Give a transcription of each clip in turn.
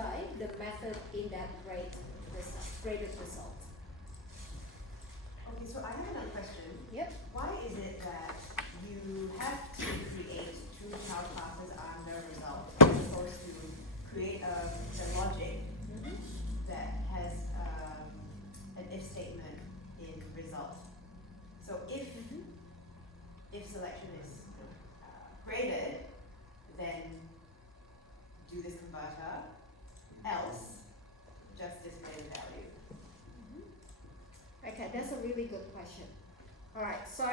specify the method in that graded result. Okay, so I have another question. Yep. Why is it that you have to create two child classes on the result as opposed to create the logic that has an if statement in result? So if selection is graded, then do this converter, else just display the value. Okay, that's a really good question. All right, so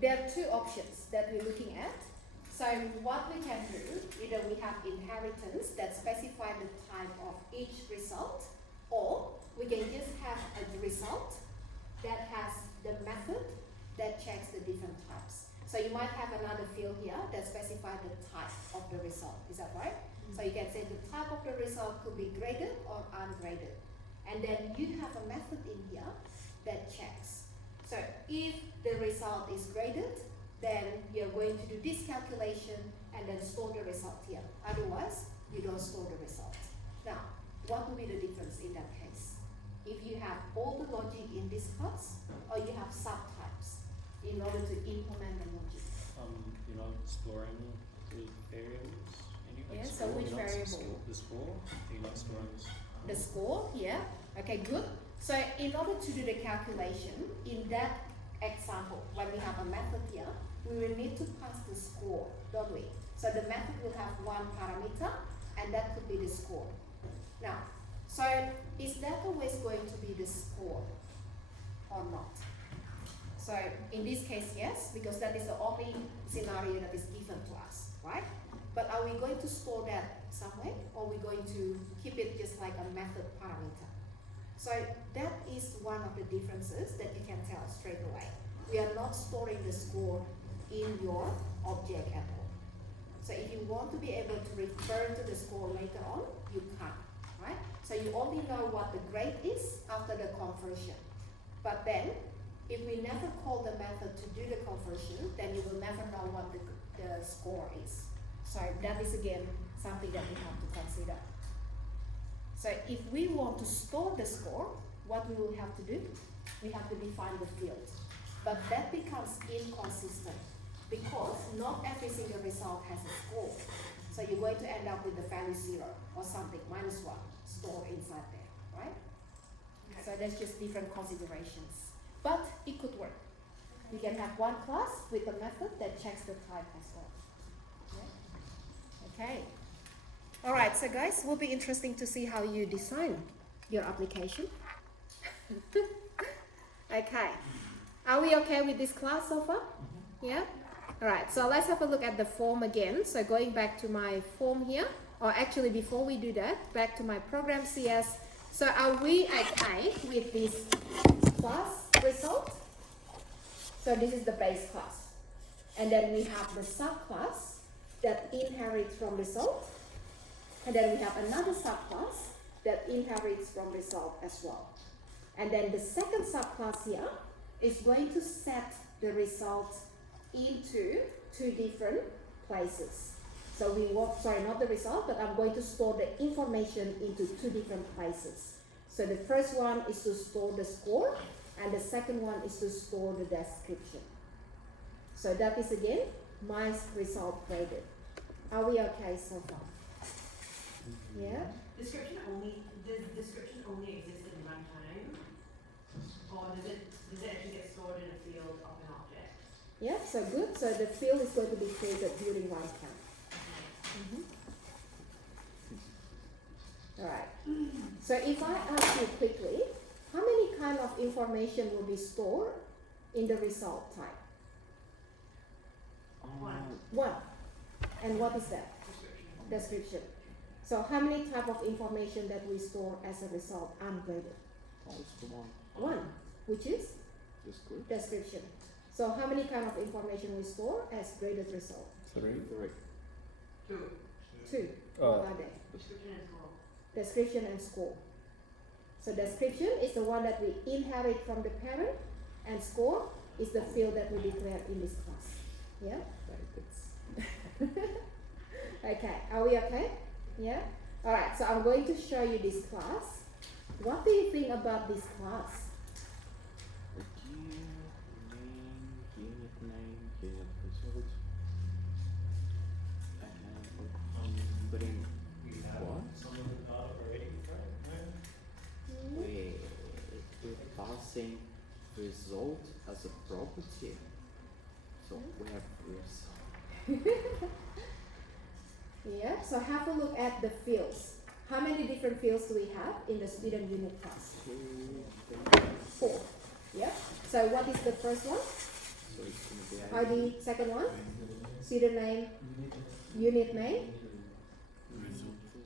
there are two options that we're looking at. So what we can do, either we have inheritance that specify the type of each result, or we can just have a result that has the method that checks the different types. So you might have another field here that specifies the type of the result. Is that right? So you can say the type of the result could be graded or ungraded. And then you have a method in here that checks. So if the result is graded, then you're going to do this calculation and then store the result here. Otherwise, you don't store the result. Now, what will be the difference in that case? If you have all the logic in this class, or you have subtypes in order to implement the logic. You're not storing the variables anyway. Yeah, so which variable? The score. You're not storing the score. The score, yeah. Okay, good. So in order to do the calculation, in that example, when we have a method here, we will need to pass the score, don't we? So the method will have one parameter, and that could be the score. Now, so is that always going to be the score or not? So in this case, yes, because that is the only scenario that is given to us, right? But are we going to store that somewhere, or are we going to keep it just like a method parameter? So that is one of the differences that you can tell straight away. We are not storing the score in your object at all. So if you want to be able to refer to the score later on, you can, right? So you only know what the grade is after the conversion. But then, if we never call the method to do the conversion, then you will never know what the score is. So that is again something that we have to consider. So if we want to store the score, what we will have to do? We have to define the field. But that becomes inconsistent because not every single result has a score. So you're going to end up with the value 0 or something, -1, stored inside there, right? Okay. So that's just different considerations. But it could work. Okay. We can have one class with a method that checks the type as well. Yeah? Okay. All right, so guys, it will be interesting to see how you design your application. Okay. Are we okay with this class so far? Yeah? All right, so let's have a look at the form again. So going back to my form here, or actually before we do that, back to my program CS. So are we okay with this class result? So this is the base class. And then we have the subclass that inherits from result. And then we have another subclass that inherits from result as well. And then the second subclass here is going to set the result into two different places. So we want, sorry, not the result, but I'm going to store the information into two different places. So the first one is to store the score, and the second one is to store the description. So that is again my result graded. Are we okay so far? Yeah? Does description only exist in runtime? Or does it actually get stored in a field of an object? Yeah, so good. So the field is going to be created during runtime. Alright. So if I ask you quickly, how many kind of information will be stored in the result type? One. And what is that? Description. So how many type of information that we store as a result ungraded? One, which is? Description. So how many kind of information we store as graded result? Three. Two. What are they? Description and score. Description and score. So description is the one that we inherit from the parent, and score is the field that we declare in this class. Yeah? Very good. Okay, are we okay? Yeah? Alright, so I'm going to show you this class. What do you think about this class? The year, name, unit result. And putting what? Some of the data already, right? We're passing result as a property. So we have result. Yeah, so have a look at the fields. How many different fields do we have in the student unit class? 4. Yeah. So what is the first one? So it's gonna be ID. Second one? Student name, unit name,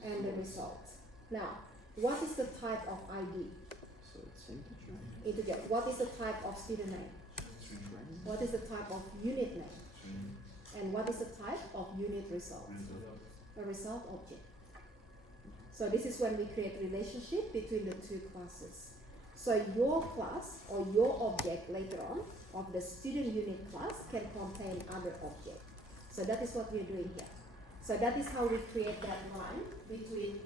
and the result. Now, what is the type of ID? So it's integer. Integer. What is the type of student name? What is the type of unit name? And what is the type of unit result? A result object. So this is when we create relationship between the two classes. So your class or your object later on of the student unit class can contain other objects. So that is what we're doing here. So that is how we create that line between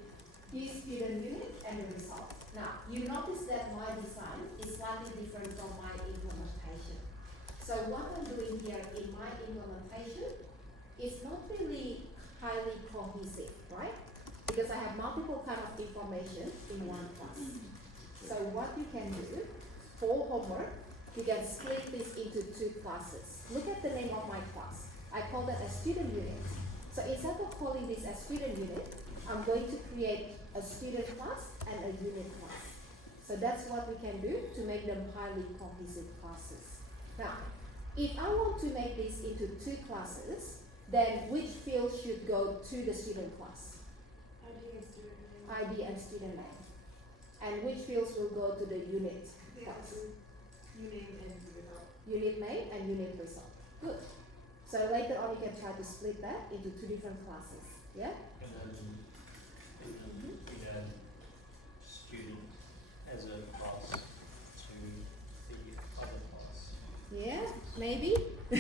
this student unit and the result. Now, you notice that my design is slightly different from my implementation. So what I'm doing here in my implementation is not really highly cohesive, right? Because I have multiple kind of information in one class. So what you can do for homework, you can split this into 2 classes. Look at the name of my class. I call that a student unit. So instead of calling this a student unit, I'm going to create a student class and a unit class. So that's what we can do to make them highly cohesive classes. Now, if I want to make this into 2 classes, then which field should go to the student class? ID and student name. And which fields will go to the unit class? Unit and result. Unit name and unit result. Good. So later on you can try to split that into 2 different classes. Yeah? And then we add student as a class to the other class. Yeah? Maybe? I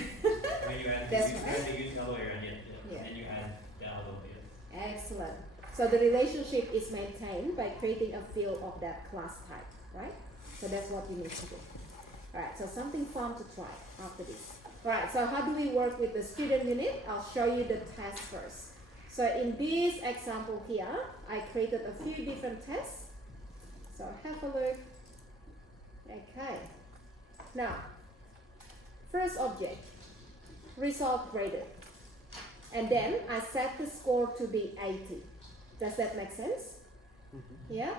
mean, you add That's you right. add the use the other way around, Yeah. and you add down a little bit. Excellent. So the relationship is maintained by creating a field of that class type, right? So that's what you need to do. Alright, so something fun to try after this. Alright, so how do we work with the student unit? I'll show you the test first. So in this example here, I created a few different tests. So have a look. Okay. Now, first object, result graded. And then I set the score to be 80. Does that make sense? Yeah?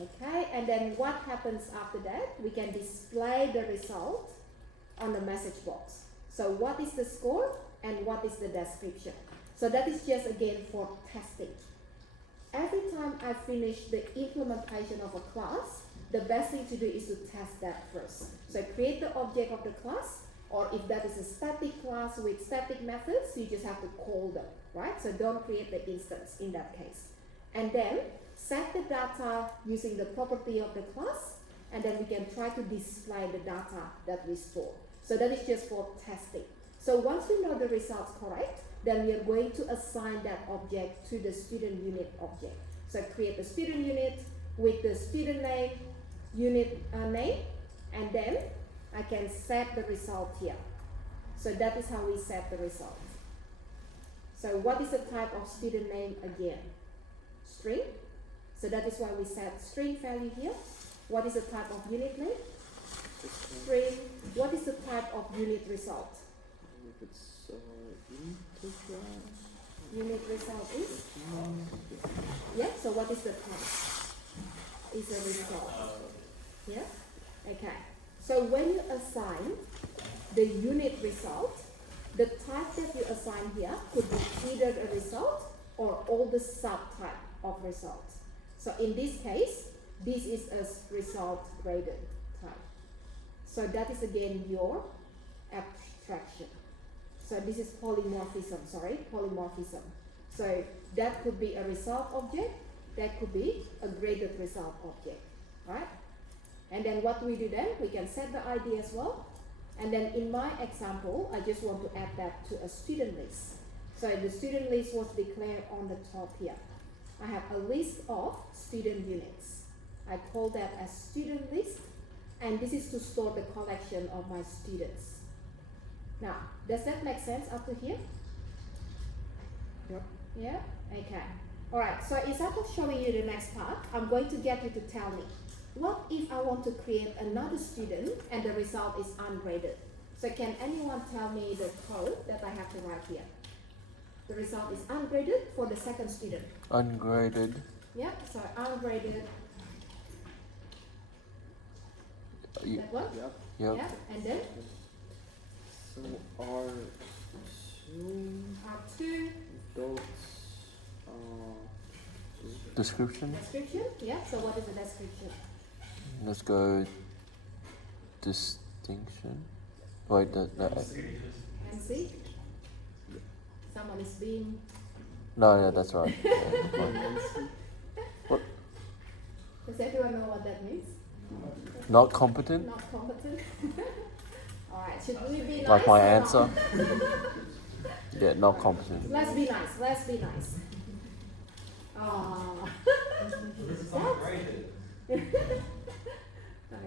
Okay, and then what happens after that? We can display the result on the message box. So what is the score and what is the description? So that is just again for testing. Every time I finish the implementation of a class, the best thing to do is to test that first. So create the object of the class, or if that is a static class with static methods, you just have to call them, right? So don't create the instance in that case. And then set the data using the property of the class, and then we can try to display the data that we store. So that is just for testing. So once we know the results correct, then we are going to assign that object to the student unit object. So create the student unit with the student name, unit name, and then I can set the result here. So that is how we set the result. So what is the type of student name again? String. So that is why we set string value here. What is the type of unit name? String. What is the type of unit result? If it's integer. Unit result is? Yeah, so what is the type? Is a result. Yeah? Okay. So when you assign the unit result, the type that you assign here could be either a result or all the subtype of results. So in this case, this is a result graded type. So that is again your abstraction. So this is polymorphism, polymorphism. So that could be a result object, that could be a graded result object, right? And then what do we do then? We can set the ID as well. And then in my example, I just want to add that to a student list. So the student list was declared on the top here. I have a list of student units. I call that as student list, and this is to store the collection of my students. Now, does that make sense up to here? Yep. Yeah? Okay. Alright, so instead of showing you the next part, I'm going to get you to tell me, what if I want to create another student and the result is ungraded? So can anyone tell me the code that I have to write here? The result is ungraded for the second student. Ungraded. Yeah, so ungraded, that one? Yep. Yep. Yeah, and then So R2 R2, dot Description. description. Yeah, so what is the description? Let's go distinction. Wait, MC? Someone is being, no, that's right. What? does everyone know what that means? Not competent? Not competent? Alright, should we be nice? Like my or not? answer? Yeah, not competent. Let's be nice, let's be nice. Oh.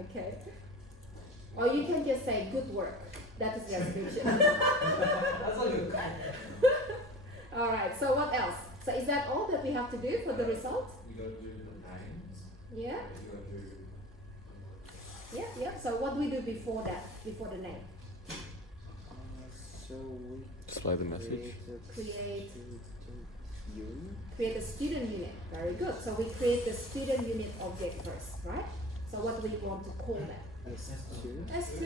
Okay. Or you can just say good work. That is the description. That's like a Alright, so what else? So is that all that we have to do for the result? You gotta do the names. Yeah? You gotta do. Yeah. So what do we do before that? Before the name? so we Display the message. Create. unit. Create a student unit. Very good. So we create the student unit object first, right? So what do we want to call that? S2 S2.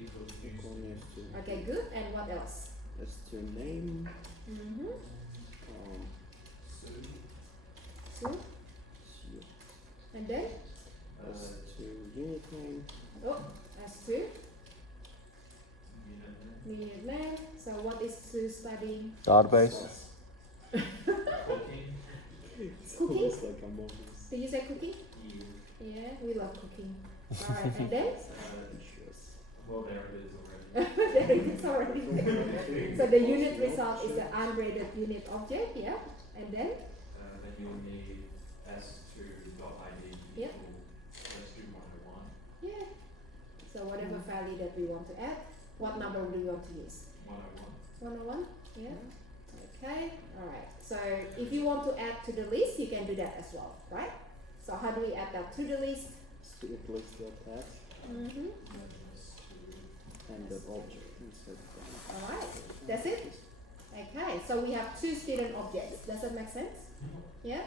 Equals equal use. S2 Okay, good. And what else? S2 name Mm-hmm. Soon. Two. S2 And then? unit name Oh, S2. Unit name. So what is to studying? Database. Cooking. it's Cooking? almost like a modus. Did you say cooking? You. Yeah, we love cooking. Alright, and then? Well, there it is already. There it is already. So the unit result is the ungraded unit object, yeah? And then? Then you'll need s2.id Yeah. equal s2.1. Yeah. So whatever value that we want to add, what number do we want to use? 101. 101? Yeah. Okay, alright. So if you want to add to the list, you can do that as well, right? So how do we add that to the list? Student list dot add Mm-hmm. and the object inside Alright, that's it? Okay, so we have two student objects. Does that make sense? Yeah?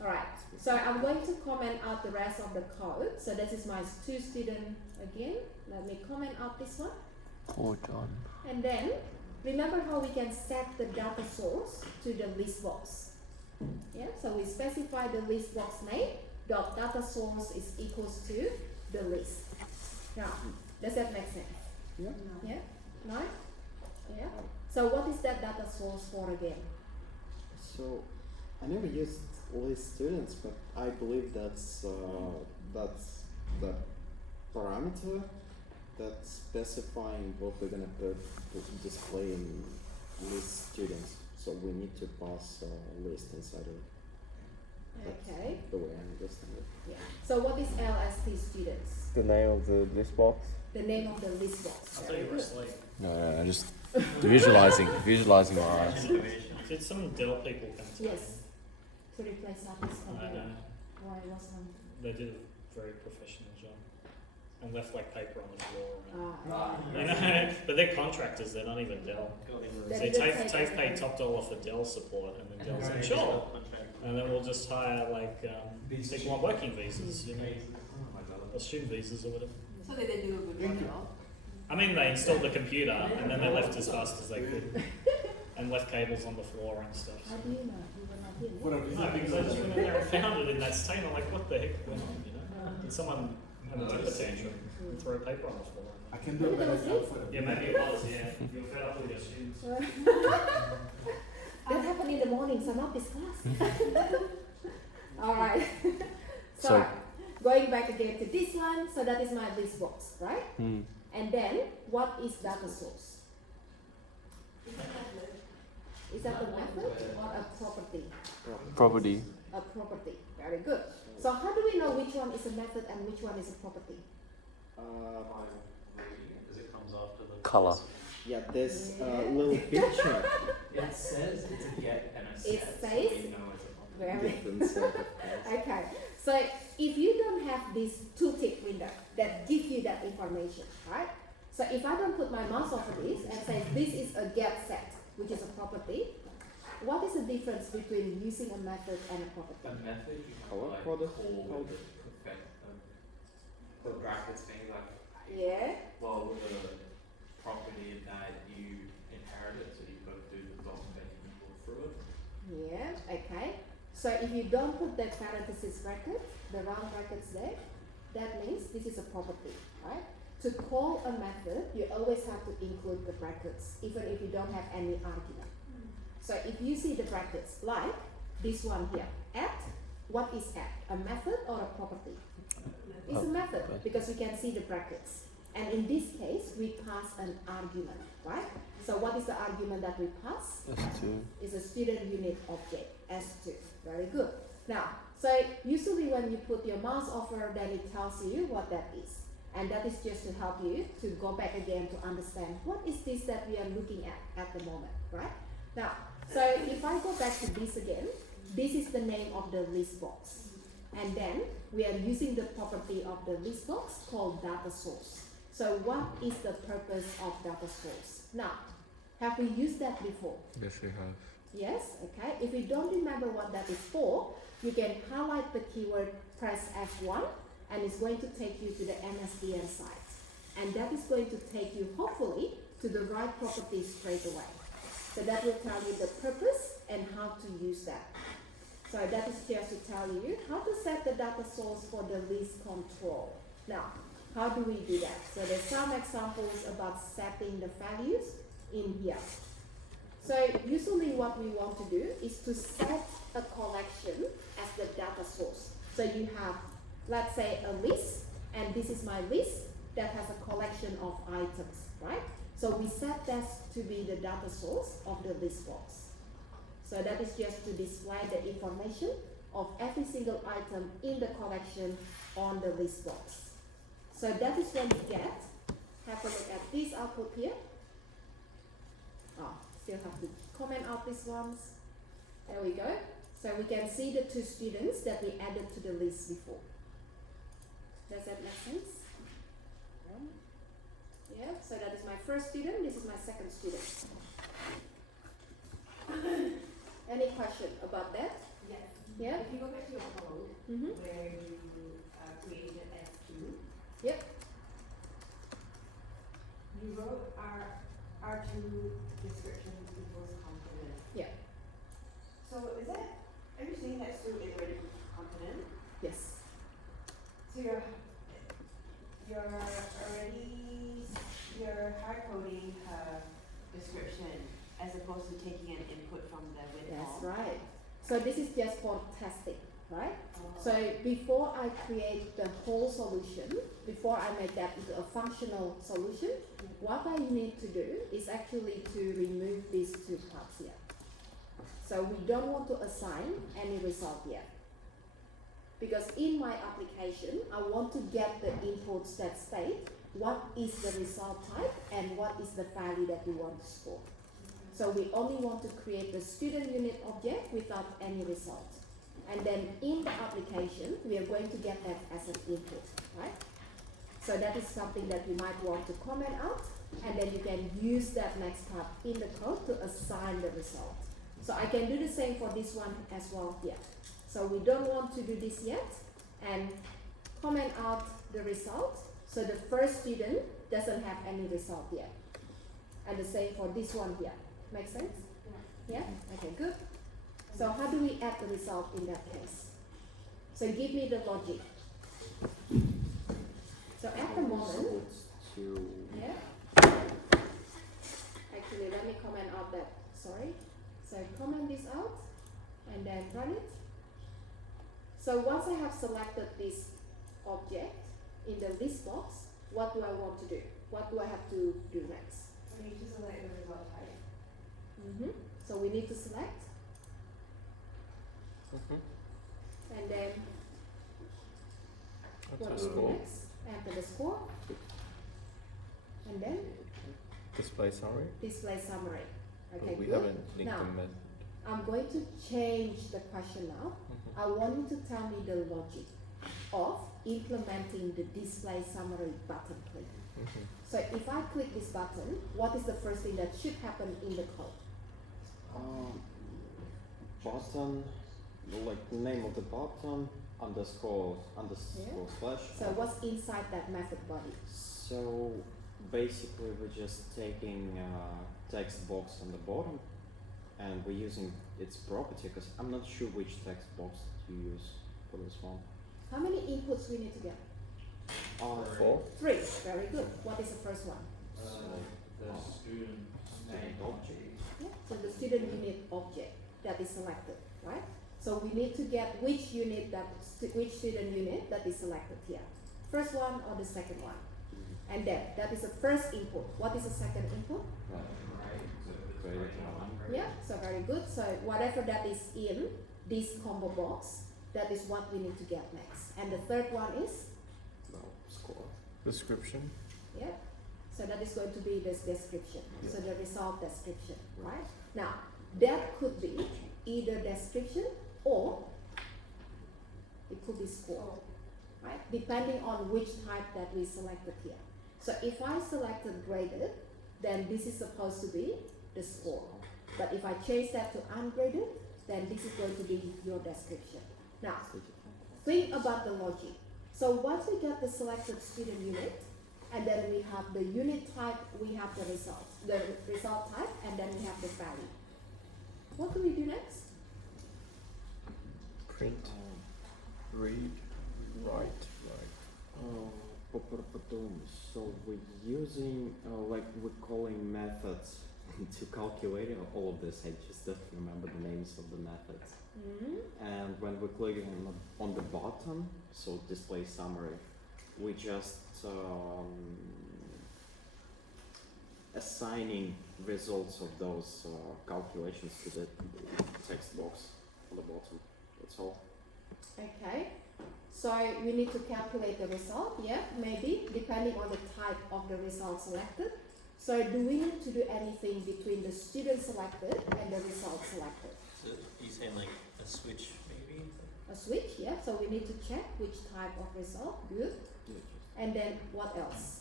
Alright, so I'm going to comment out the rest of the code. So this is my two student again. Let me comment out this one. Poor John. And then, remember how we can set the data source to the list box. Yeah, so we specify the list box name, dot data source is equals to the list. Now, does that make sense? Yeah. Yeah? No? Yeah? So what is that data source for again? So I never used list students, but I believe that's the parameter that's specifying what we're gonna put display in list students. So we need to pass a list inside of it. That's Okay. the way I understand it. Yeah. So what is LST students? The name of the list box? The name of the list box. I thought Very you were good. asleep. No, just visualizing my eyes. Did some Dell people come to Yes. To replace Apple's I computer. know. Why was They did a very professional job and left like paper on the floor. Ah, You know, but they're contractors. They're not even Dell. They So did TAFE say paid that. top dollar for Dell support, and then Dell's like, sure. And then we'll just hire like people on working visas, you know, or student visas or whatever. So did they do a good job? I mean, they installed the computer and then they left as fast as they could, and left cables on the floor and stuff. How do you know? You were not here. No, because I just went in there and found it in that state. I'm like, what the heck went on, you know? Did someone have a temper tantrum and throw paper on the floor? I can do a better job for Yeah, maybe it was, yeah. You were fed up with your students. That happened in the morning, so not this class. Alright. So, So- going back again to this one, so that is my list box, right? Hmm. And then, what is data source? Is that a method or a property? Property. A property. Very good. So how do we know which one is a method and which one is a property? Because it comes after the Colour. Yeah, this Yeah. little picture. It says it's a get and a set, It so says- we know it's a Very Different set of colors. okay. So if you don't have this tooltip window that gives you that information, right? So if I don't put my mouse over this and say this is a get set, which is a property, what is the difference between using a method and a property? The method you have Color like coded, call coded. the brackets thing like Yeah. well with the property that you inherited, so you've got to do the documentation and go through it. Yeah, okay. So if you don't put the parenthesis bracket, the round brackets there, that means this is a property, right? To call a method, you always have to include the brackets, even if you don't have any argument. So if you see the brackets, like this one here, at, what is at? A method or a property? It's a method because we can see the brackets. And in this case, we pass an argument, right? So what is the argument that we pass? S2. Is a student unit object, S2. Very good. Now, so usually when you put your mouse over, then it tells you what that is. And that is just to help you to go back again to understand what is this that we are looking at the moment, right? Now, so if I go back to this again, this is the name of the list box. And then we are using the property of the list box called data source. So what is the purpose of data source? Now, have we used that before? Yes, we have. Yes, okay. If you don't remember what that is for, you can highlight the keyword, press F1, and it's going to take you to the MSDN site. And that is going to take you, hopefully, to the right property straight away. So that will tell you the purpose and how to use that. So that is just to tell you how to set the data source for the list control. Now, how do we do that? So there's some examples about setting the values in here. So usually what we want to do is to set a collection as the data source. So you have, let's say, a list, and this is my list that has a collection of items, right? So we set that to be the data source of the list box. So that is just to display the information of every single item in the collection on the list box. So that is when you get, have a look at this output here. Still have to comment out these ones. There we go. So we can see the two students that we added to the list before. Does that make sense? Yeah, so that is my first student, this is my second student. Any question about that? Yes. Yeah? If you go back to your code, Mm-hmm. where you created S2. Yep. You wrote R2 description equals component. Yeah. So is that, are you saying that S2 is already component? Yes. So you're hard coding her description as opposed to taking an input from the with That's all. right. So this is just for testing, right? Oh. So before I create the whole solution, before I make that into a functional solution, what I need to do is actually to remove these two parts here. So we don't want to assign any result yet. Because in my application, I want to get the inputs that state what is the result type and what is the value that we want to store. So we only want to create the student unit object without any result. And then in the application, we are going to get that as an input, right? So that is something that you might want to comment out, and then you can use that next part in the code to assign the result. So I can do the same for this one as well here. So we don't want to do this yet, and comment out the result. So the first student doesn't have any result yet. And the same for this one here. Make sense? Yeah? Okay, good. So how do we add the result in that case? So give me the logic. So at the moment, yeah. Actually, let me comment out that, sorry. So comment this out and then run it. So once I have selected this object in the list box, what do I want to do? What do I have to do next? So you just select the result type. So we need to select display summary. display summary. But Okay, we good. haven't linked Now, the method. I'm going to change the question now. I want you to tell me the logic of implementing the display summary button click. So if I click this button, what is the first thing that should happen in the code? Button, like the name of the button, underscore slash. So what's inside that method body? So basically we're just taking text box on the bottom and we're using its property because I'm not sure which text box to use for this one. How many inputs we need to get? 4. 3. Very good. What is the first one? The student Student object. Yeah. So the student unit object that is selected, right? So we need to get which unit which student unit that is selected here. First one or the second one? And then that is the first input. What is the second input? Graded. Yeah, so very good. So whatever that is in this combo box, that is what we need to get next. And the third one is, No, score. Description. yeah, so that is going to be this description. So the result description, right? Now, that could be either description or it could be score, right? Depending on which type that we selected here. So if I selected graded, then this is supposed to be the score. But if I change that to ungraded, then this is going to be your description. Now, think about the logic. So once we get the selected student unit, and then we have the unit type, we have the result type, and then we have the value. What do we do next? Print. Read. Write. So we're using, like we're calling methods to calculate all of this. I just don't remember the names of the methods. And when we're clicking on the bottom, so display summary, we just assigning results of those calculations to the text box on the bottom. That's all. Okay. So we need to calculate the result, yeah, maybe, depending on the type of the result selected. So do we need to do anything between the student selected and the result selected? So you saying like a switch maybe? A switch, yeah, so we need to check which type of result, good. And then what else?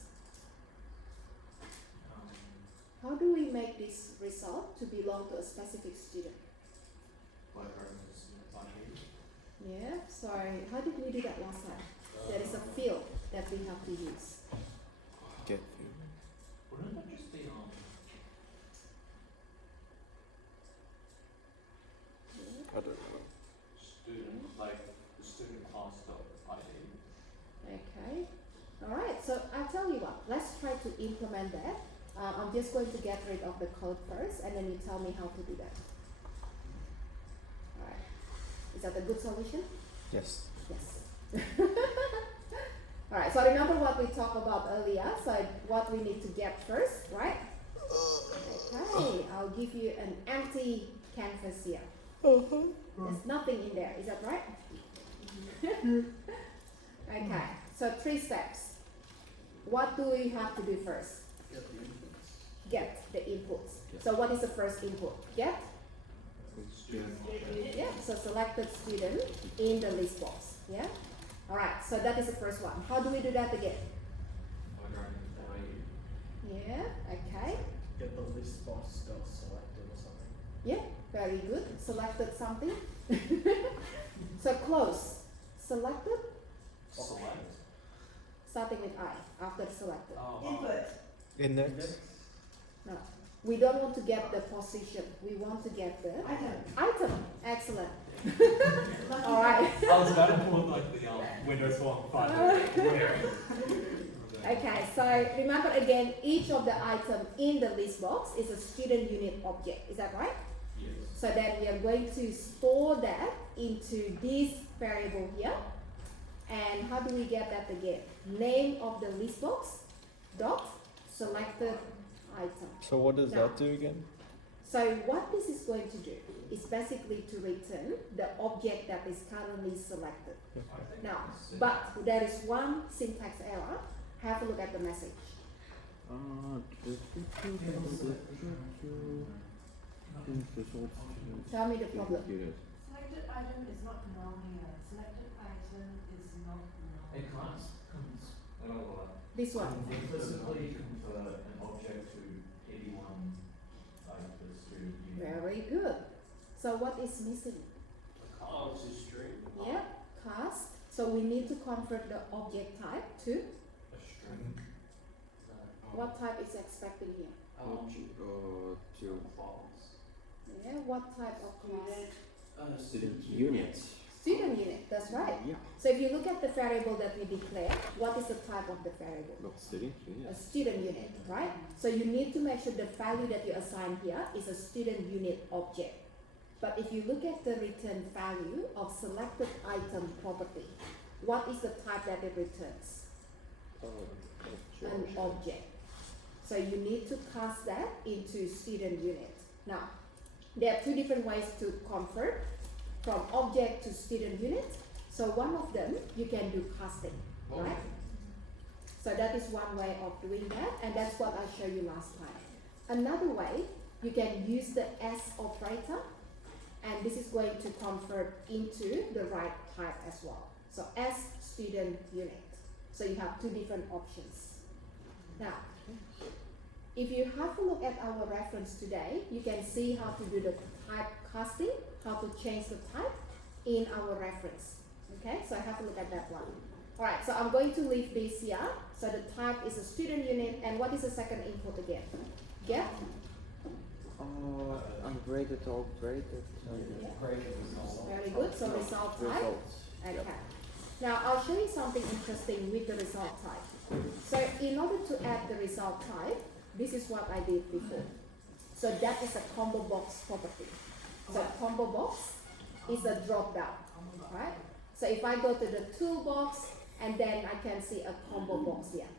How do we make this result to belong to a specific student? Yeah, so how did we do that last time? There is a field that we have to use. Get Wouldn't that just be I don't know. student, like the student class ID? Okay, alright, so I'll tell you what, let's try to implement that. I'm just going to get rid of the code first and then you tell me how to do that. Alright, is that a good solution? Yes. Yes. Alright, so remember what we talked about earlier, so what we need to get first, right? Okay, I'll give you an empty canvas here. There's nothing in there, is that right? Okay, so 3 steps. What do we have to do first? Get the inputs. So what is the first input? Get? Yeah, so selected student in the list box. Yeah? Alright, so that is the first one. How do we do that again? Yeah, okay. Get the list box got selected or something. Yeah, very good. Selected something. So close. Selected, Select. starting with I, after selected. Input. Index. No, we don't want to get the position. We want to get the item. Excellent. All right. I was about to pull like the Windows 1.5. Okay, so remember again, each of the item in the list box is a student unit object. Is that right? Yes. So then we are going to store that into this variable here. And how do we get that again? Name of the list box dot selected item. So what does Now, that do again? So what this is going to do is basically to return the object that is currently selected. Now, but there is one syntax error. Have a look at the message. Tell me the problem. Selected item is not null here. Selected item is not null. It can't I don't know what. This one. Implicitly convert an object to anyone like the student unit. Very good. So what is missing? Oh, it's a string. Yeah, cast. So we need to convert the object type to A string. what type is expected here? Class. Yeah, what type of class? Student unit. Student unit, that's right. Yeah. So if you look at the variable that we declare, what is the type of the variable? No, student A unit. student unit, right? So you need to make sure the value that you assign here is a student unit object. But if you look at the return value of selected item property, what is the type that it returns? An object. So you need to cast that into student unit. Now, there are two different ways to convert from object to student unit. So one of them, you can do casting, right? So that is one way of doing that, and that's what I showed you last time. Another way, you can use the S operator, and this is going to convert into the right type as well. So S student unit. So you have two different options. Now, if you have a look at our reference today, you can see how to do the type casting, how to change the type in our reference. Okay, so have a look at that one. Alright, so I'm going to leave this here. So the type is a student unit, and what is the second input again? Get? Ungraded or graded. Very good, so result type. Results. Okay. Yep. Now I'll show you something interesting with the result type. So in order to add the result type, this is what I did before. So that is a combo box property. So combo box is a drop down, right? So if I go to the toolbox, and then I can see a combo box here.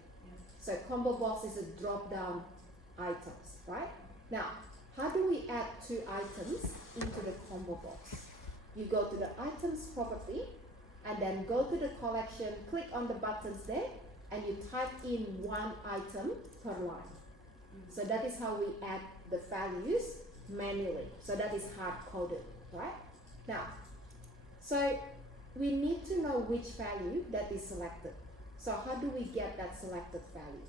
So combo box is a drop down items, right? Now, how do we add two items into the combo box? You go to the items property, and then go to the collection, click on the buttons there, and you type in one item per line. So that is how we add the values manually. So that is hard coded, right? Now, so we need to know which value that is selected. So how do we get that selected value?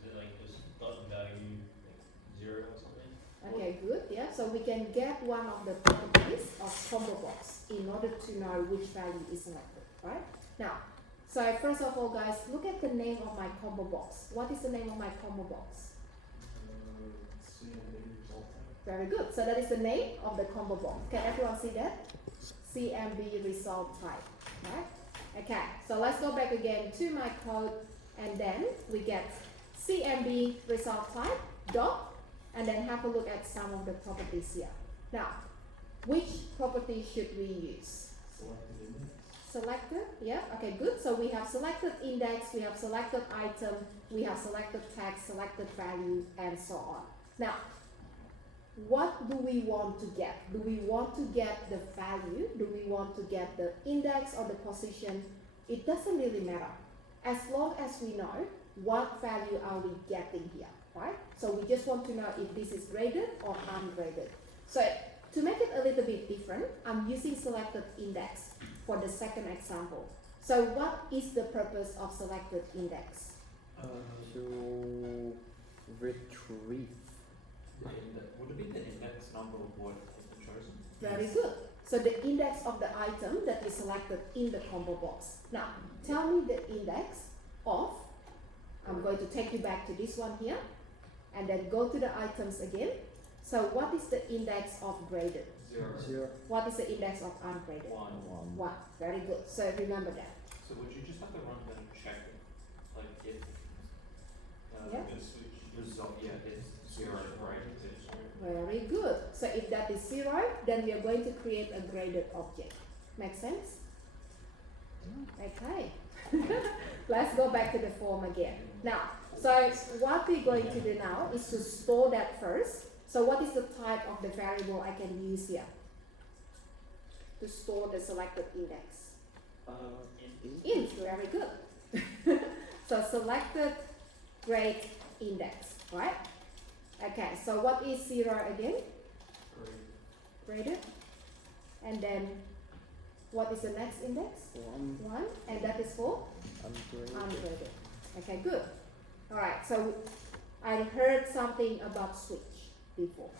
Is it like this button value, like 0 or something? Okay, good, yeah. So we can get one of the properties of combo box in order to know which value is selected, right? Now, so first of all, guys, look at the name of my combo box. What is the name of my combo box? Very good. So that is the name of the combo box. Can everyone see that? CMB result type, right? Okay, so let's go back again to my code, and then we get CMB result type dot, and then have a look at some of the properties here. Now, which property should we use? Selected, yeah, okay, good. So we have selected index, we have selected item, we have selected text, selected value, and so on. Now, what do we want to get? Do we want to get the value? Do we want to get the index or the position? It doesn't really matter. As long as we know what value are we getting here, right? So we just want to know if this is graded or ungraded. So to make it a little bit different, I'm using selected index for the second example. So what is the purpose of selected index? To retrieve. Would it be the index number of what has been chosen? Very good. So the index of the item that is selected in the combo box. Now, tell me the index of, I'm going to take you back to this one here, and then go to the items again. So what is the index of graded? 0. What is the index of ungraded? 1. 1. Very good. So remember that. So would you just have to run the check, like if Yeah. the switch result, yeah, it's 0, right? It's 0. Very good. So if that is 0, then we are going to create a graded object. Make sense? Okay. Let's go back to the form again. Now, so what we're going to do now is to store that first. So what is the type of the variable I can use here to store the selected index? In, very good. So selected grade index, right? Okay, so what is 0 again? Graded. And then what is the next index? 1, and that is for ungraded. Okay, good. Alright, so I heard something about switch before.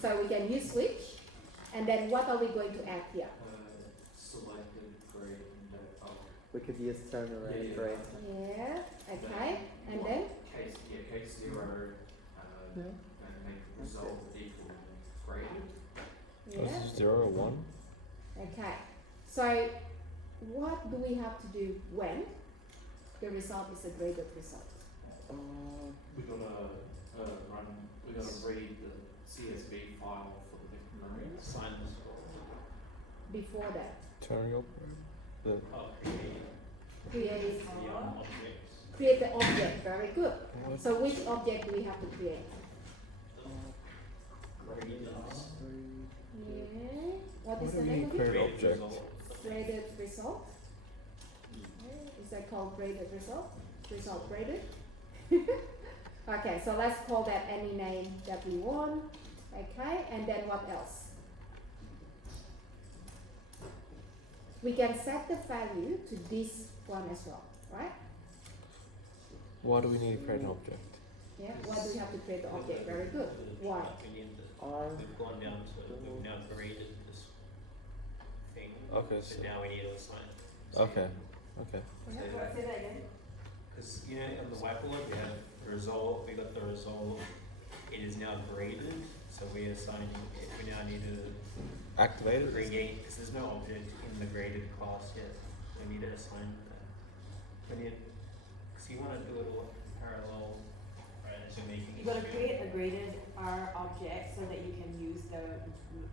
So we can use switch. And then what are we going to add here? Selected grade index. Oh, We could use turnaround Yeah, yeah. grade. Yeah, okay. And then? case 0, Yeah. and make result equal graded. Yeah. 0 or 1? Okay. So what do we have to do when the result is a graded result? We gotta we gotta read the CSV file for the memory. Assign the score. Before that, Tutorial. The Oh, create create the objects. create the object. Very good. So which object do we have to create? Graded. Yeah. What is What the do we name need of it? create Graded object? result. Graded result. Yeah. Is that called graded result? Result graded. Okay, so let's call that any name that we want. Okay, and then what else? We can set the value to this one as well, right? Why do we need to create an object? Yeah, why do we have to create the object? Very good. Why? We've gone down to, we've now graded this thing. Okay, So so now we need to assign. okay, okay. What, say that again? Because, you know, on the whiteboard, we have the result, we got the result, it is now graded, so we assign it, we now need to Activated. create, because there's no object in the graded class yet, we need to assign that. We need, because you want to do it all parallel, right, as you're making. You gotta each create a graded R object so that you can use the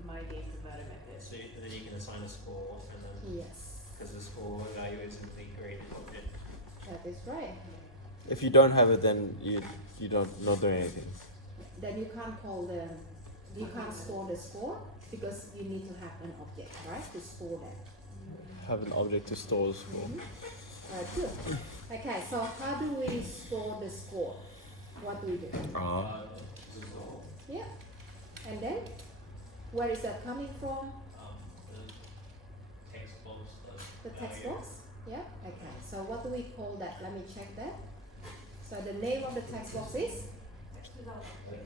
my game converter method. So then you can assign a score, and then, Yes, because the score value is in the graded object. that is right. If you don't have it, then you don't not doing anything. Then you can't call the, you can't store the score because you need to have an object, right, to store that. Have an object to store the score. Good. Okay, so how do we store the score? What do we do? Result, Yeah. And then, where is that coming from? the text box, The text value. box? Yeah. Okay. So what do we call that? Let me check that. So the name of the text box is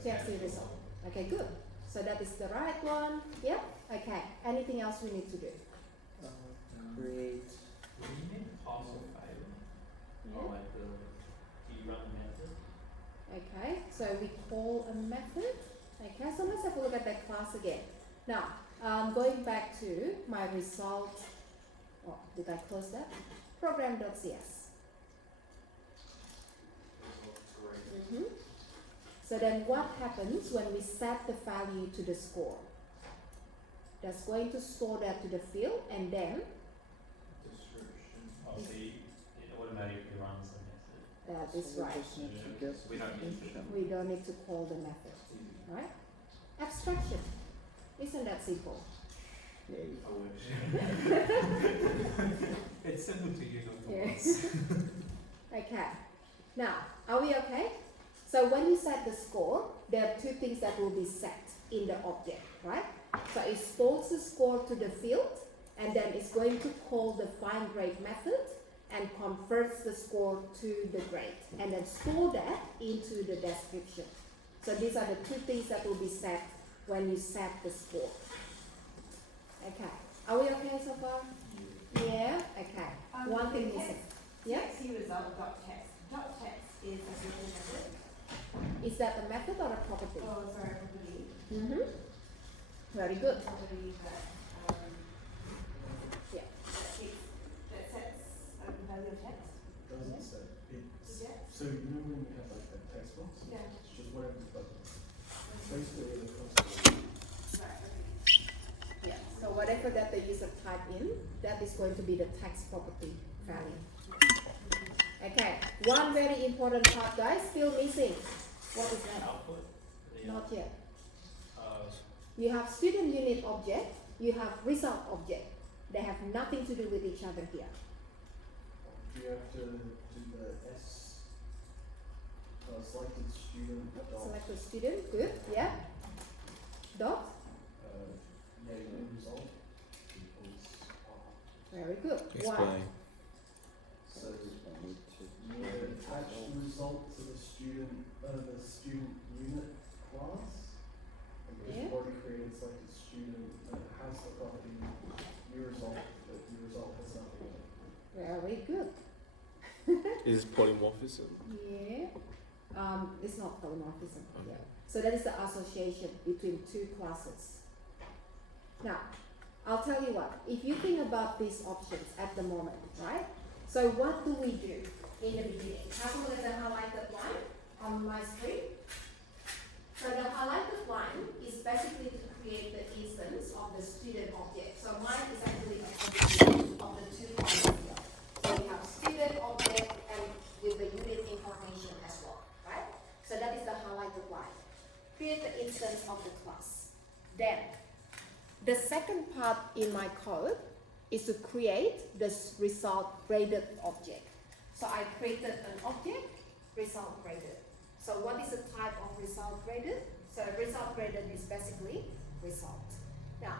TXT result. Okay, good. So that is the right one. Yeah. Okay. Anything else we need to do? Create. Do you need to pass or fail? Yeah. Or like the Do you run the method? Okay, so we call a method. Okay, so let's have a look at that class again. Now, going back to my result. Oh, did I close that? Program.cs. So then what happens when we set the value to the score? That's going to store that to the field and then description. Oh, so it automatically runs the method. that is So we right. just need to get We don't need to. We don't need to call the method, right? Abstraction. Isn't that simple? Yay. I wish. It's simple to use on Yes. Okay. Now, are we okay? So when you set the score, there are two things that will be set in the object, right? So it stores the score to the field, and then it's going to call the find grade method and converts the score to the grade, and then store that into the description. So these are the two things that will be set when you set the score. Okay. Are we okay so far? Yeah? Okay. One thing missing. Yeah? TXT result dot text. Dot text is a built-in method. Is that a method or a property? Oh, sorry, property. Mm-hmm. Very good. Property that, Yeah. that sets a value of text. Doesn't say. It's, Yeah. so you know when you have like that text box? Yeah. It's just whatever's button. Basically, when it comes to Right, okay. Yeah. So whatever that the user type in, that is going to be the text property value. Okay. One very important part, guys, still missing. What is that? Output? The, Not yet. uh, You have student unit object, you have result object. They have nothing to do with each other here. Do you have to do the selected student dot? Selected student, good, yeah. Dot, Yeah, end result equals very good. Why? Explain. So you attach the result to the student unit class. And because you've already created selected student that has the property new result, but new result has nothing in it. Very good. Is polymorphism? Yeah. It's not polymorphism. Yeah. So that is the association between two classes. Now, I'll tell you what. If you think about these options at the moment, right? So what do we do in the beginning? Have a look at the highlighted line on my screen. So the highlighted line is basically to create the instance of the student object. So mine is actually a combination of the two classes here. So we have student object and with the unit information as well, right? So that is the highlighted line. Create the instance of the class. Then, the second part in my code is to create this result graded object. So I created an object, result graded. So what is the type of result graded? So result graded is basically result. Now,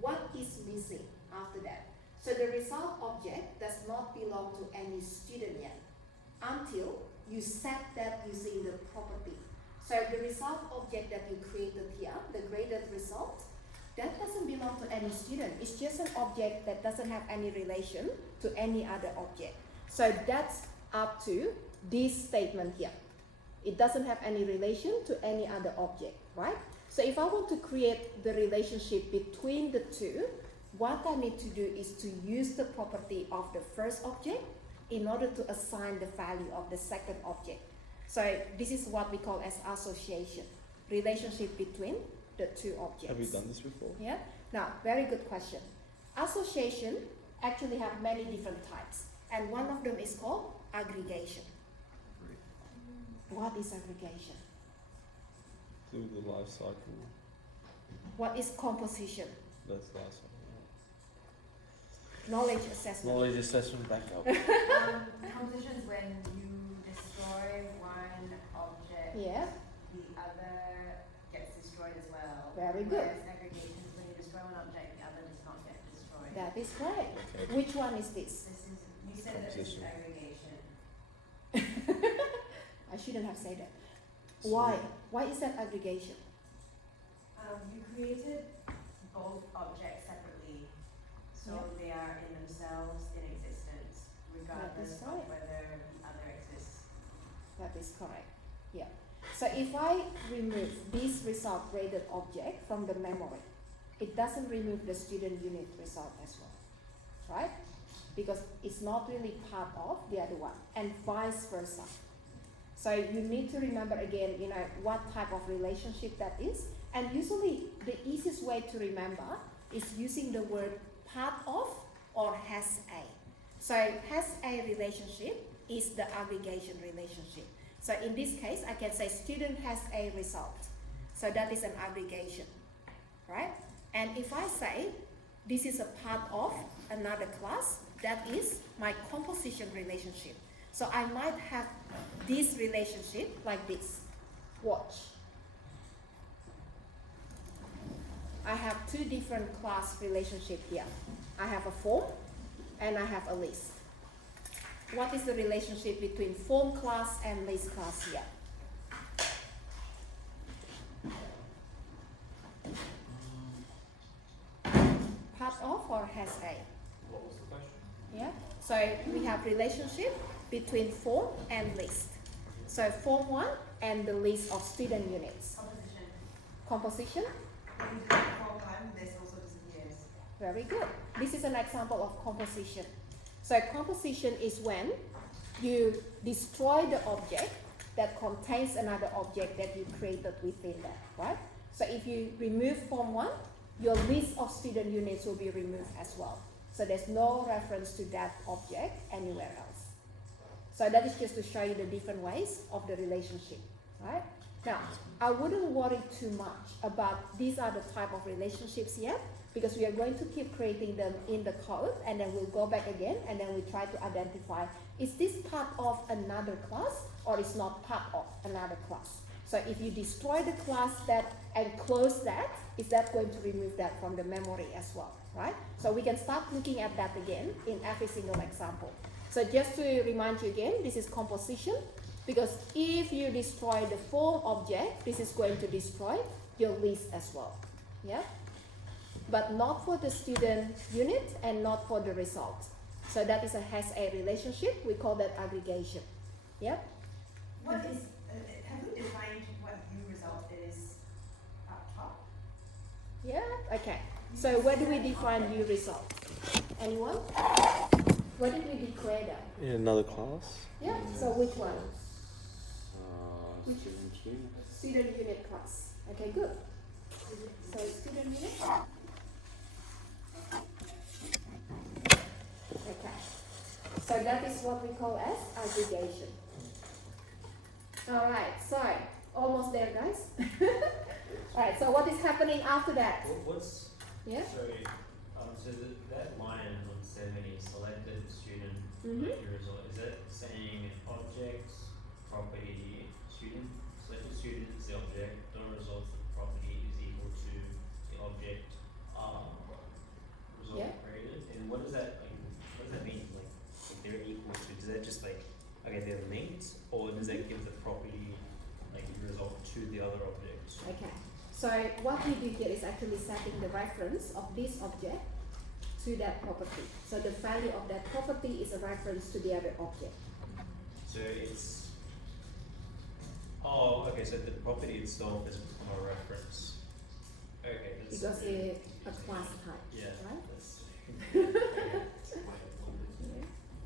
what is missing after that? So the result object does not belong to any student yet until you set that using the property. So the result object that you created here, the graded result, that doesn't belong to any student. It's just an object that doesn't have any relation to any other object. So that's up to this statement here. It doesn't have any relation to any other object, right? So if I want to create the relationship between the two, what I need to do is to use the property of the first object in order to assign the value of the second object. So this is what we call as association, relationship between the two objects. Have you done this before? Yeah. Now, very good question. Association actually have many different types, and one of them is called aggregation. What is aggregation? Through the life cycle. What is composition? That's the last one. Knowledge assessment. Knowledge assessment backup. Composition is when you destroy one object, Yeah, the other gets destroyed as well. very good. Whereas aggregation is when you destroy one object, the other does not get destroyed. That is right. Okay. Which one is this? This is, you said that this is Composition. aggregation. I shouldn't have said that. Why? Why is that aggregation? You created both objects separately, so they are in themselves in existence, regardless right. of whether the other exists. That is correct. Yeah. So if I remove this result graded object from the memory, it doesn't remove the student unit result as well, right? Because it's not really part of the other one, and vice versa. So you need to remember again, what type of relationship that is. And usually the easiest way to remember is using the word part of or has a. So has a relationship is the aggregation relationship. So in this case, I can say student has a result. So that is an aggregation, right? And if I say this is a part of another class, that is my composition relationship. So I might have this relationship like this. Watch. I have two different class relationships here. I have a form and I have a list. What is the relationship between form class and list class here? Part of or has a? What was the question? Yeah. So we have relationship between form and list. So form 1 and the list of student units. Composition. Composition. When you do that 4 times, this also disappears. Very good. This is an example of composition. So composition is when you destroy the object that contains another object that you created within that, right? So if you remove form 1, your list of student units will be removed as well. So there's no reference to that object anywhere else. So that is just to show you the different ways of the relationship, right? Now, I wouldn't worry too much about these are the type of relationships yet, because we are going to keep creating them in the code, and then we'll go back again, and then we try to identify, is this part of another class or is not part of another class? So if you destroy the class that and close that, is that going to remove that from the memory as well, right? So we can start looking at that again in every single example. So just to remind you again, this is composition, because if you destroy the form object, this is going to destroy your list as well, yeah? But not for the student unit and not for the result. So that has a relationship, we call that aggregation, yeah? What is, have we defined what new result is up top? Yeah, okay. So where do we define view result? Anyone? Where did we declare that? In another class? Yeah, so which one? Which- Student unit. Student unit class. Okay, good. So student unit. Okay. So that is what we call as aggregation. Alright, so almost there guys. Alright, so what is happening after that? What's, Yeah? sorry, so that line on 70, selected student, Mhm. your result, is that saying object, property, student, selected student is the object, the result of the property is equal to the object, result Yeah. created, and what does that, like, what does that mean, like, if they're equal to, does that just like, okay, they're linked, or does that give the property, like, the result to the other object? Okay. So what we do here is actually setting the reference of this object to that property. So the value of that property is a reference to the other object. So it's, oh, okay, so the property itself is a reference. Okay, that's. Because it's a class type, Yeah, right? that's. Okay.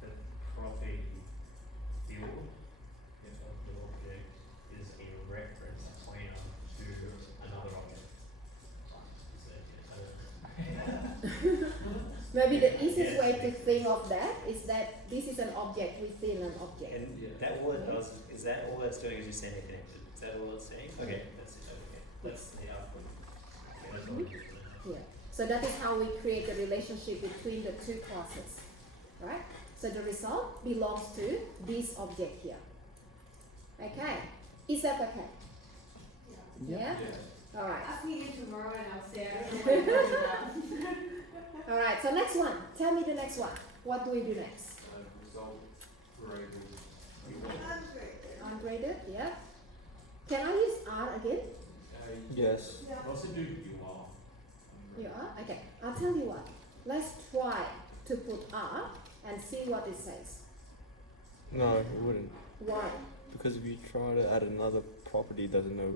The property field of the object is a reference pointer to another object. Maybe the easiest way to think of that is that this is an object within an object. And that all it does, is that all that's doing is just saying they're connected? Is that all it's saying? Okay, that's it, okay. That's the output. Okay, that's all it is. Yeah. So that is how we create the relationship between the two classes, right? So the result belongs to this object here. Okay. Is that okay? Yeah? All right. Ask me again tomorrow and I'll say I don't know what you're talking about. All right. So next one. Tell me the next one. What do we do next? Result variable. Ungraded. Yeah. Can I use R again? Yes. Also do you are. You are? Okay. I'll tell you what. Let's try to put R and see what it says. No, it wouldn't. Why? Because if you try to add another property, it doesn't know.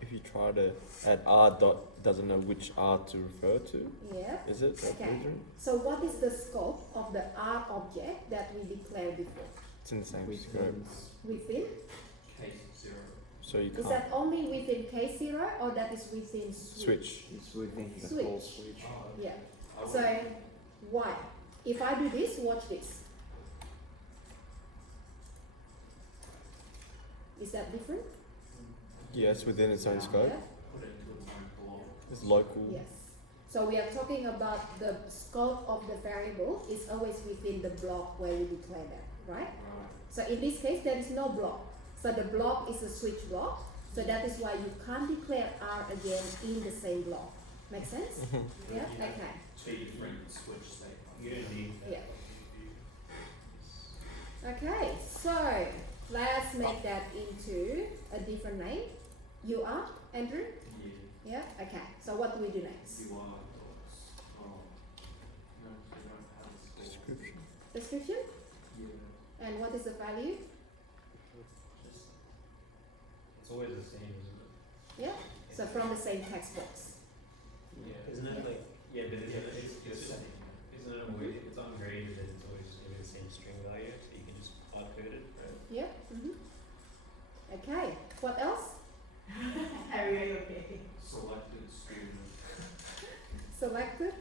If you try to add R dot, doesn't know which R to refer to. Yeah. Is it? That Okay. reason? So what is the scope of the R object that we declared before? It's in the same Which scope. means Within? Case 0. So you Is can't that only within K0 or that is within switch. it's within the Switch. whole switch. Yeah. So why? If I do this, watch this. Is that different? Yes, within its own scope. Yeah? Put it into its own block. It's local. Yes. So we are talking about the scope of the variable is always within the block where we declare that, right? Right. So in this case, there is no block. So the block is a switch block. So that is why you can't declare R again in the same block. Make sense? Mm-hmm. Yeah? You have Okay. two different switch statements. You don't need that. Yeah. Okay, so let's make that into a different name. You are, Andrew? Yeah. Yeah? Okay, so what do we do next? You are dots. Oh. No, you don't have a score. Description. Description? Yeah. And what is the value? Just, it's always the same, isn't it? Yeah? So from the same text box. Yeah. Isn't it like, yeah, but Yeah, isn't it, it's just setting. isn't it a way, if it's ungraded, then it's always gonna be the same string value, so you can just hard code it, right? Yeah? Mm-hmm. Okay, what else? Harry, are you okay? Selected student. Selected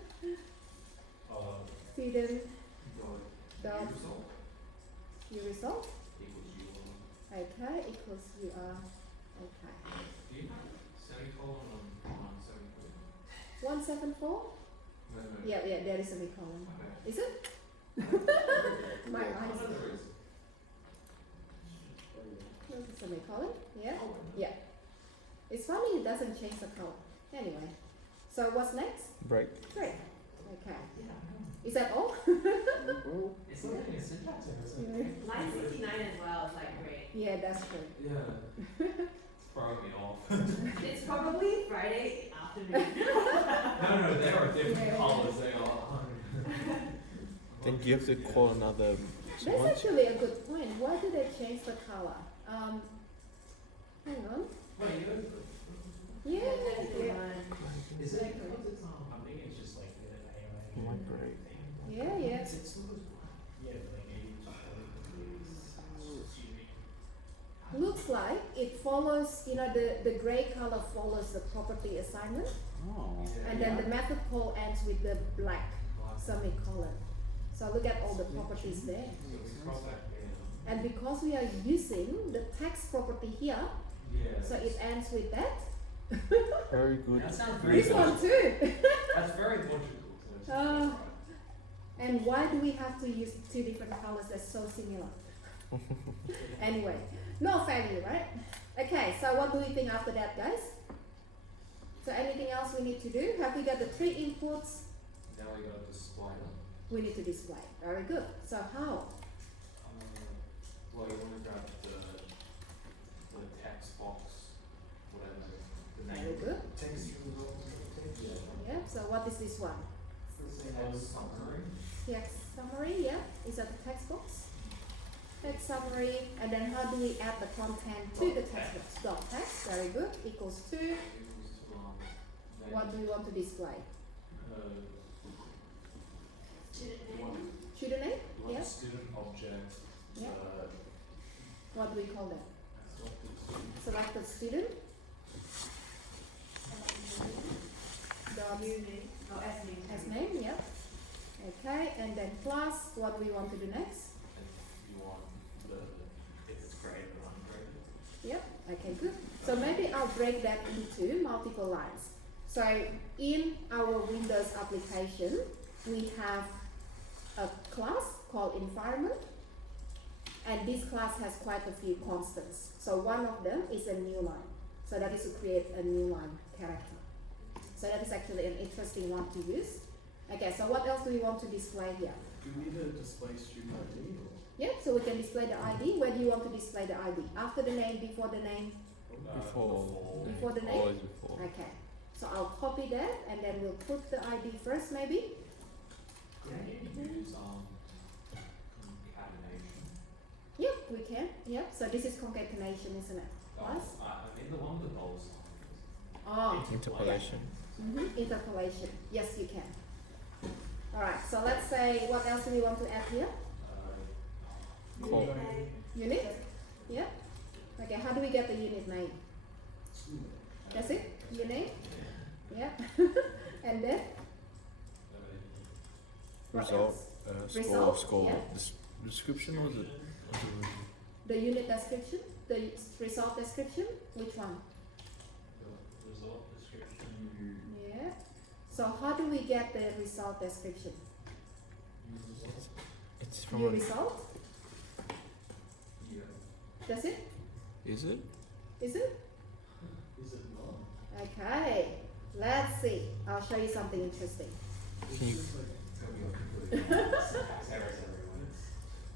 student Dot. dot Result your result. equals you are. Okay, equals you are. Okay. Do you have semicolon on 174? 174? Yeah, there is a semicolon. Is it? My eyes. There's a semicolon. Yeah. Yeah. It's funny it doesn't change the color. Anyway. So what's next? Break. Great. Okay. Is that all? Well, It's like a syntax error. Line 69 as well is like great. Yeah, that's true. Yeah. Throw me off. It's probably Friday afternoon. No, they are different Yeah. colours. They are. Then you have to call another That's someone. actually a good point. Why do they change the color? Hang on. Wait, you know, Yeah. is it? Exactly. Because it's I'm thinking it's just like the AI. My break. Yeah, yeah. It's yeah, like Looks like it follows, the gray color follows the property assignment, oh. and then the method call ends with the black semicolon. So look at all the properties there. And because we are using the text property here, Yeah. so it ends with that. Very good. That sounds very This one logical. too. That's very logical. So Uh, And why do we have to use two different colors that's so similar? Anyway, no value, right? Okay, so what do we think after that, guys? So anything else we need to do? Have we got the three inputs? now we got the slider. We need to display. Very good. So how? Well, you want to grab the text box, whatever the name. Very good. Text results. Yeah. Yeah, so what is this one? Text summary. Text summary, yeah? Is that the text box? Text summary, and then how do we add the content to the text box? Dot text, very good, equals to, Equals to then, what do we want to display? one, Student name? one Yeah? student object. Yeah. What do we call that? Selected student? Dot Oh, as name. as name, yeah? Okay, and then plus, what do we want to do next? You want the if it's graded or ungraded. Yep, okay, good. So maybe I'll break that into multiple lines. So in our Windows application, we have a class called environment, and this class has quite a few constants. So one of them is a new line. So that is to create a new line character. So that is actually an interesting one to use. Okay, so what else do we want to display here? Do we need to display student ID or? Yeah, so we can display the ID. Where do you want to display the ID? After the name, before the name? Before the name? Always before. Okay, so I'll copy that and then we'll put the ID first maybe. Can you use concatenation? Yep, we can. Yep, so this is concatenation, isn't it? Plus? I mean the one with the dollar sign. Oh, Interpolation. interpolation. Yes, you can. Alright, so let's say, what else do we want to add here? Cool. Unit? Yeah? Okay, how do we get the unit name? That's it? Unit? Yeah? And then? What Result. else? Score. Result, Score. yeah. Description or is it? The unit description? The result description? Which one? The result description. Yeah. So how do we get the result description? It's from New a, result? Yeah. That's it? is it? Is it? Is it not? Okay. Let's see. I'll show you something interesting. Can you, It's just like, Syntax errors everywhere.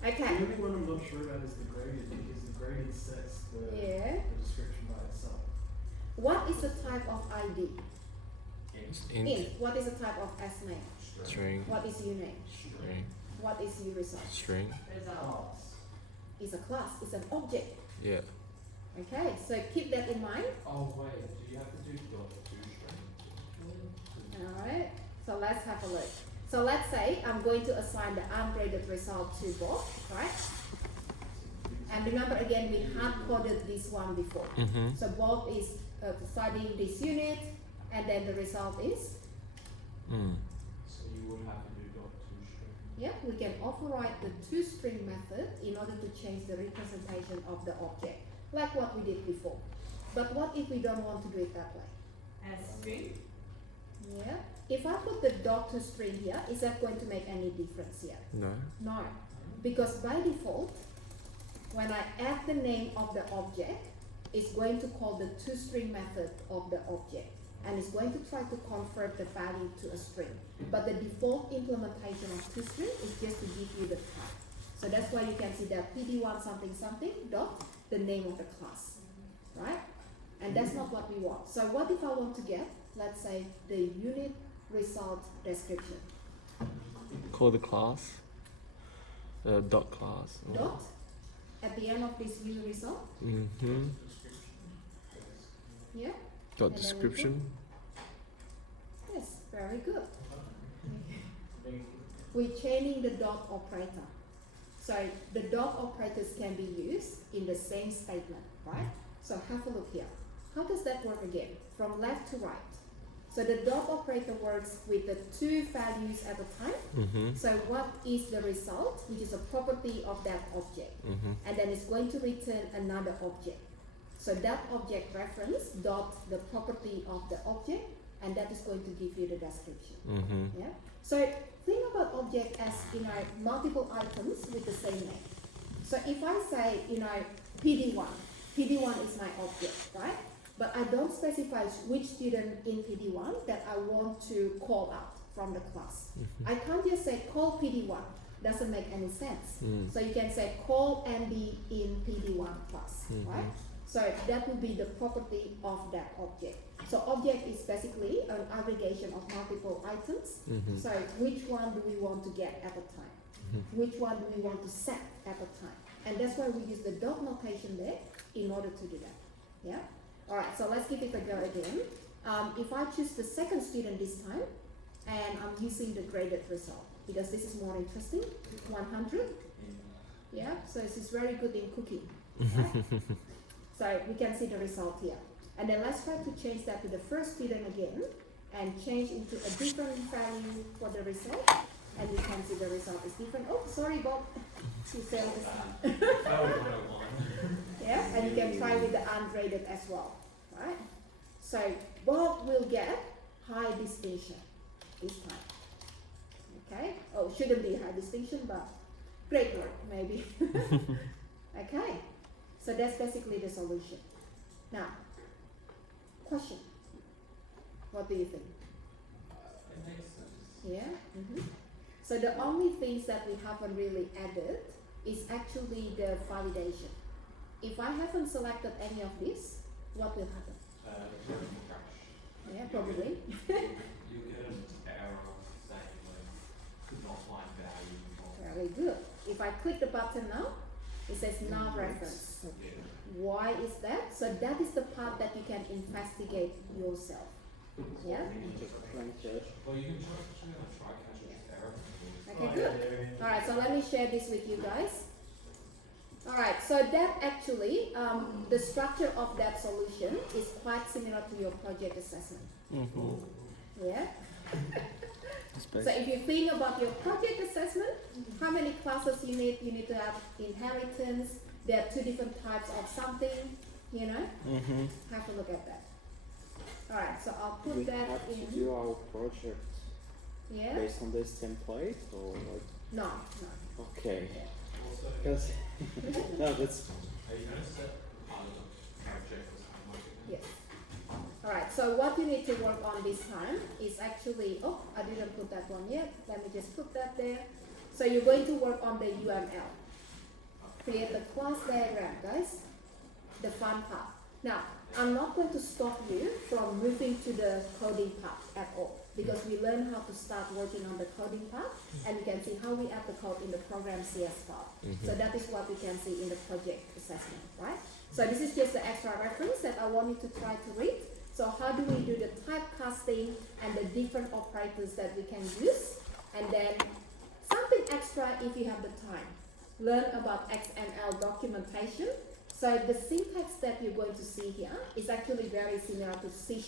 the Okay. only one I'm not sure about is the graded, because the graded sets the Yeah. description by itself. What is the type of ID? int, Int. What is the type of S name? string, What is uname? string, What is U result? string. Result. It's a class. It's an object. Yeah. Okay. So keep that in mind. Oh wait, do you have to do dot two string? Alright, so let's have a look. So let's say I'm going to assign the ungraded result to Bob, right? And remember again, we hard coded this one before. Mm-hmm. So Bob is studying this unit, and then the result is, Mm. So you would have to do dot two string. yeah, we can override the toString method in order to change the representation of the object, like what we did before. But what if we don't want to do it that way? As string. Yeah, if I put the dot to string here, is that going to make any difference here? No. No, because by default, when I add the name of the object, it's going to call the toString method of the object, and it's going to try to convert the value to a string. But the default implementation of toString is just to give you the type. So that's why you can see that PD1 something something dot the name of the class, right? And that's not what we want. So what if I want to get, let's say, the unit result description? Call the class. Dot class. Dot at the end of this unit result, Mm-hmm. yeah? Dot And then we description. Yes, very good. We're chaining the dot operator. So the dot operators can be used in the same statement, right? So have a look here. How does that work again? From left to right. So the dot operator works with the two values at a time. Mm-hmm. So what is the result, which is a property of that object? Mm-hmm. And then it's going to return another object. So that object reference dot the property of the object, and that is going to give you the description. Mm-hmm. Yeah. So think about object as multiple items with the same name. So if I say PD1, PD1 is my object, right? But I don't specify which student in PD1 that I want to call out from the class. Mm-hmm. I can't just say call PD1. Doesn't make any sense. Mm. So you can say call MB in PD1 class, Mhm. right? So that will be the property of that object. So object is basically an aggregation of multiple items. Mm-hmm. So which one do we want to get at a time? Mhm. Which one do we want to set at a time? And that's why we use the dot notation there in order to do that. Yeah? Alright, so let's give it a go again. If I choose the second student this time, and I'm using the graded result, because this is more interesting, 100. Yeah, so this is very good in cooking. Right? So we can see the result here. And then let's try to change that to the first student again, and change into a different value for the result. And you can see the result is different. Oh, sorry, Bob. You failed this time. Yeah, and you can try with the ungraded as well, right? So Bob will get high distinction this time. Okay? Oh, shouldn't be high distinction, but great work, maybe. Okay? So that's basically the solution. Now, question. What do you think? It makes sense. Yeah? Mm-hmm. So the only things that we haven't really added is actually the validation. If I haven't selected any of this, what will happen? Crash. Yeah, probably. You get an error saying like could not find value. Very good. If I click the button now, it says null reference. Yeah. Why is that? So that is the part that you can investigate yourself. Yeah? Well, you can try catch it as error. Okay, good. Alright, so let me share this with you guys. Alright, so that actually, the structure of that solution is quite similar to your project assessment. Mm-hmm. Yeah? So if you think about your project assessment, how many classes you need to have inheritance, there are two different types of something, Mm-hmm. have a look at that. Alright, so I'll We put that have to in. do our project Yeah? based on this template, or like, No. okay, Also, because no, that's are you going to set part of the project as how much it Yes. Alright, so what you need to work on this time is actually, oh, I didn't put that one yet. Let me just put that there. So you're going to work on the UML. Create the class diagram, guys. The fun part. Now, I'm not going to stop you from moving to the coding part at all, because we learn how to start working on the coding part, and you can see how we add the code in the program CS file. Mm-hmm. So that is what we can see in the project assessment, right? So this is just the extra reference that I want you to try to read. So how do we do the typecasting and the different operators that we can use? And then something extra if you have the time. Learn about XML documentation. So the syntax that you're going to see here is actually very similar to C#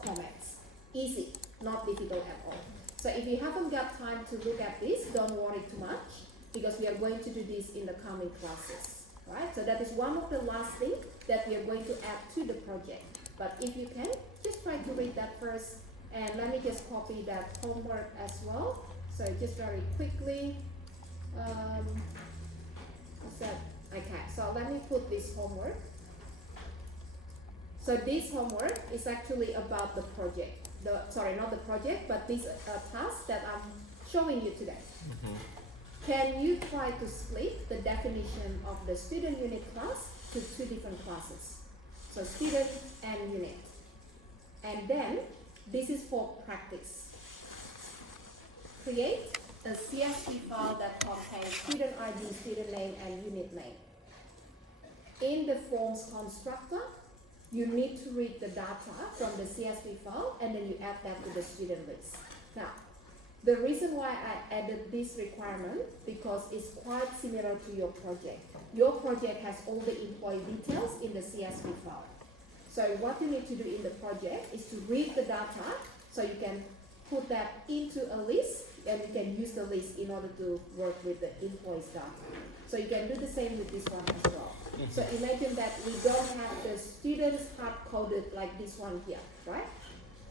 comments. Easy, not difficult at all. So if you haven't got time to look at this, don't worry too much, because we are going to do this in the coming classes, right? So that is one of the last things that we are going to add to the project. But if you can, just try to read that first, And let me just copy that homework as well. So just very quickly, what's that? Okay, so let me put this homework. So this homework is actually about the project. Sorry, not the project, but this task that I'm showing you today. Can you try to split the definition of the student unit class to two different classes? So student and unit. And then, this is for practice. Create a CSV file that contains student ID, student name, and unit name. In the forms constructor, you need to read the data from the CSV file and then you add that to the student list. Now, the reason why I added this requirement because it's quite similar to your project. Your project has all the employee details in the CSV file. So what you need to do in the project is to read the data so you can put that into a list and you can use the list in order to work with the employees data. So you can do the same with this one as well. So imagine that we don't have the students hard-coded like this one here, right?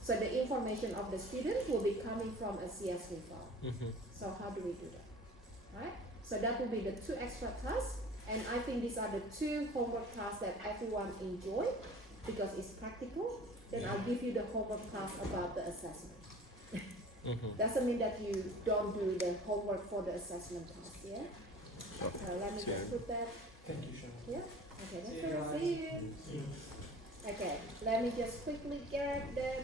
So the information of the student will be coming from a CSV file. So how do we do that, right? So that will be the two extra tasks, and I think these are the two homework tasks that everyone enjoy because it's practical. Then I'll give you the homework task about the assessment. Doesn't mean that you don't do the homework for the assessment task, yeah? Let me just put that. Thank you, Sean. Yeah? Okay, that's all. See you. Okay, let me just quickly grab that.